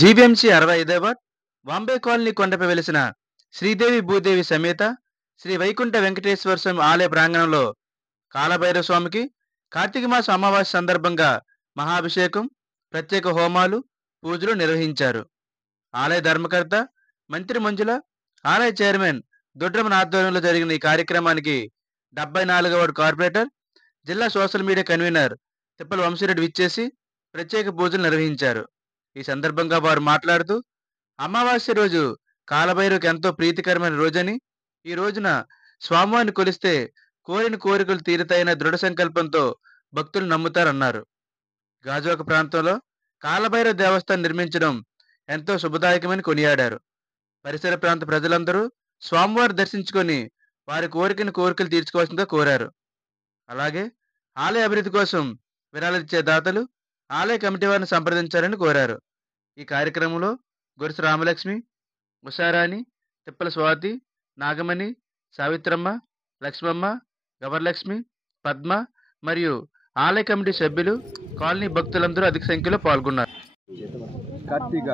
GVMC 65వ Vambay colony కొండపై వెలిసిన శ్రీదేవి భూదేవి సమేత శ్రీ వైకుంఠ వెంకటేశ్వర స్వామి ఆలయ ప్రాంగణంలో కాలభైరవ స్వామికి కార్తీక మాస అమావాస్య సందర్భంగా మహాభిషేకం, ప్రత్యేక హోమాలు, పూజలు నిర్వహించారు. ఆలయ ధర్మకర్త మంత్రి మంజుల, ఆలయ చైర్మన్ దొడ్రమన్ ఆధ్వర్యంలో జరిగిన ఈ కార్యక్రమానికి 74వ వార్డు కార్పొరేటర్, జిల్లా సోషల్ మీడియా కన్వీనర్ తిప్పల వంశీరెడ్డి విచ్చేసి ప్రత్యేక పూజలు నిర్వహించారు. ఈ సందర్భంగా వారు మాట్లాడుతూ, అమావాస్య రోజు కాలభైరవకి ఎంతో ప్రీతికరమైన రోజని, ఈ రోజున స్వామివారిని కొలిస్తే కోరిన కోరికలు తీరుతాయన్న దృఢ సంకల్పంతో భక్తులు నమ్ముతారన్నారు. గాజువాక ప్రాంతంలో కాలభైరవ దేవస్థానం నిర్మించడం ఎంతో శుభదాయకమని కొనియాడారు. పరిసర ప్రాంత ప్రజలందరూ స్వామివారి దర్శించుకొని వారి కోరికలు తీర్చుకోవాల్సిందిగా కోరారు. అలాగే ఆలయ అభివృద్ధి కోసం విరాళిచ్చే దాతలు ఆలయ కమిటీ వారిని సంప్రదించాలని కోరారు. ఈ కార్యక్రమంలో గొరుసు రామలక్ష్మి, ఉషారాణి, తిప్పల స్వాతి, నాగమణి, సావిత్రమ్మ, లక్ష్మమ్మ, గవర్లక్ష్మి, పద్మ మరియు ఆలయ కమిటీ సభ్యులు, కాలనీ భక్తులందరూ అధిక సంఖ్యలో పాల్గొన్నారు. కార్తీక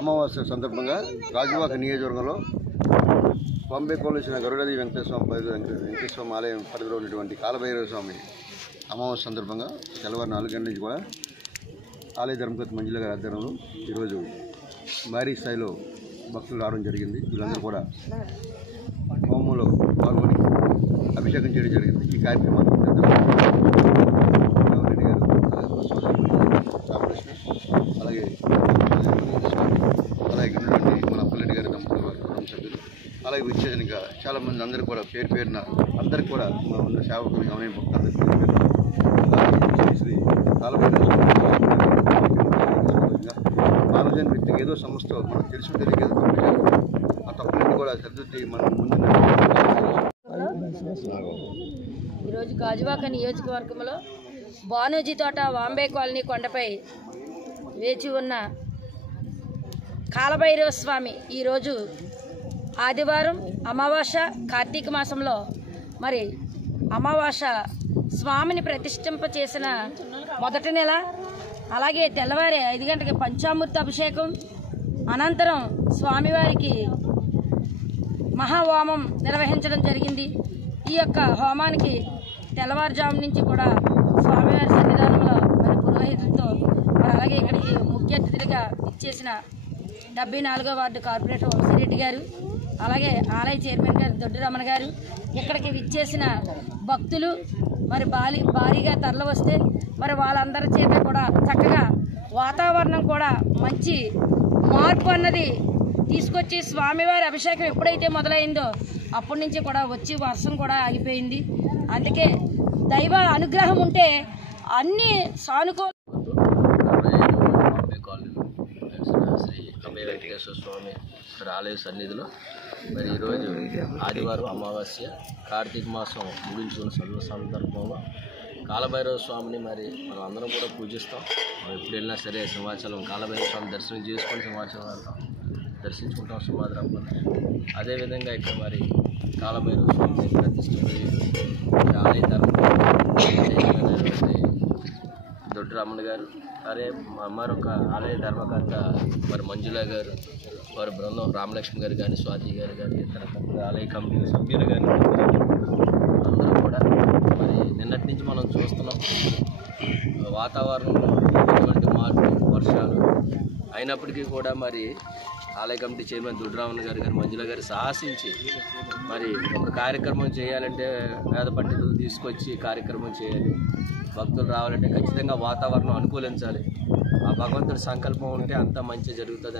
అమావాస్య సందర్భంగా గాజువాక నియోజకవర్గంలో బాంబే కొలిసిన గరుడదేవి వెంకటేశ్వర స్వామి ఆలయం పరిధిలో ఉన్నటువంటి కాలభైరవ స్వామి అమావాస్య సందర్భంగా తెల్లవారు 4 గంటల నుంచి కూడా ఆలయ ధర్మకర్త మంజుల గారి ఆధ్వర్యంలో ఈరోజు భారీ స్థాయిలో భక్తులు రావడం జరిగింది. వీళ్ళందరూ కూడా హోమంలో పాల్గొని అభిషేకం చేయడం జరిగింది. ఈ కార్యక్రమాన్ని రెడ్డి గారు, రామకృష్ణ, అలాగే మన అప్పలరెడ్డి గారి దంపతుల కుటుంబ సభ్యులు, అలాగే విచ్చేసిన ఇంకా చాలామంది అందరూ కూడా పేరున అందరికీ కూడా ఉన్న సేవకులు గమనించి భక్తులందరికీ శ్రీ కాలభైరవ ఆలోచన వ్యక్తికి ఏదో సంస్థ మనకు తెలిసి తెలియదు, ఏదో తప్పు చేస్తారు. ఆ తప్పులన్నీ కూడా సర్దుద్ది మనం ముందు. ఈరోజు గాజువాక నియోజకవర్గంలో బానూజీ తోట వాంబే కాలనీ కొండపై వేచి ఉన్న కాలభైరవ స్వామి ఈరోజు ఆదివారం అమావాస్య, కార్తీక మాసంలో మరి అమావాస్య స్వామిని ప్రతిష్ఠింప చేసిన మొదటి నెల. అలాగే తెల్లవారి 5 గంటలకి పంచామృత అభిషేకం అనంతరం స్వామివారికి మహాహోమం నిర్వహించడం జరిగింది. ఈ యొక్క హోమానికి తెల్లవారుజాము నుంచి కూడా స్వామివారి సన్నిధానంలో మరి పురోహితులతో మరి అలాగే ఇక్కడికి ముఖ్య అతిథులుగా ఇచ్చేసిన 74వ వార్డు కార్పొరేటర్ వంశీరెడ్డి గారు, అలాగే ఆలయ చైర్మన్ గారు దొడ్రమన్ గారు, ఇక్కడికి విచ్చేసిన భక్తులు మరి భారీగా తరలి వస్తే మరి వాళ్ళందరి చేత కూడా చక్కగా వాతావరణం కూడా మంచి మార్పు అన్నది తీసుకొచ్చి స్వామివారి అభిషేకం ఎప్పుడైతే మొదలైందో అప్పటి నుంచి కూడా వచ్చి వర్షం కూడా ఆగిపోయింది. అందుకే దైవ అనుగ్రహం ఉంటే అన్ని సానుకూల. శ్రీ అభయ వెంకటేశ్వర స్వామి ఆలయ సన్నిధిలో మరి ఈరోజు ఆదివారం అమావాస్య, కార్తీక మాసం ముగించుకున్న సందర్భంలో కాలభైరవ స్వామిని మరి మనం అందరం కూడా పూజిస్తాం. మనం ఎప్పుడు వెళ్ళినా సరే సింహాచలం కాలభైరవ స్వామి దర్శనం చేసుకొని సింహాచలం వెళ్తాం, దర్శించుకుంటాం సింహాద్రాపం. అదేవిధంగా ఇక్కడ మరి కాలభైరవ స్వామి ప్రతిష్ఠ ఆలయ ధర్మకర్త దొడ్రమన్ గారు, అరే మరొక ఆలయ ధర్మకర్త మరి మంజుల గారు, వారి బృందం రామలక్ష్మి గారు కానీ, స్వాతి గారు కానీ, ఇతర ఆలయ కమిటీ సభ్యులు కానీ అందరూ కూడా మరి నిన్నటి నుంచి మనం చూస్తున్నాం వాతావరణంలో ఎటువంటి మార్పు, వర్షాలు అయినప్పటికీ కూడా మరి ఆలయ కమిటీ చైర్మన్ దొడ్రమన్ గారు కానీ, మంజుల గారు సాహసించి మరి ఒక కార్యక్రమం చేయాలంటే వేద పండితులు తీసుకొచ్చి కార్యక్రమం చేయాలి, భక్తులు రావాలంటే ఖచ్చితంగా వాతావరణం అనుకూలించాలి. ఆ భగవంతుడి సంకల్పం ఉంటే అంతా మంచి జరుగుతుందని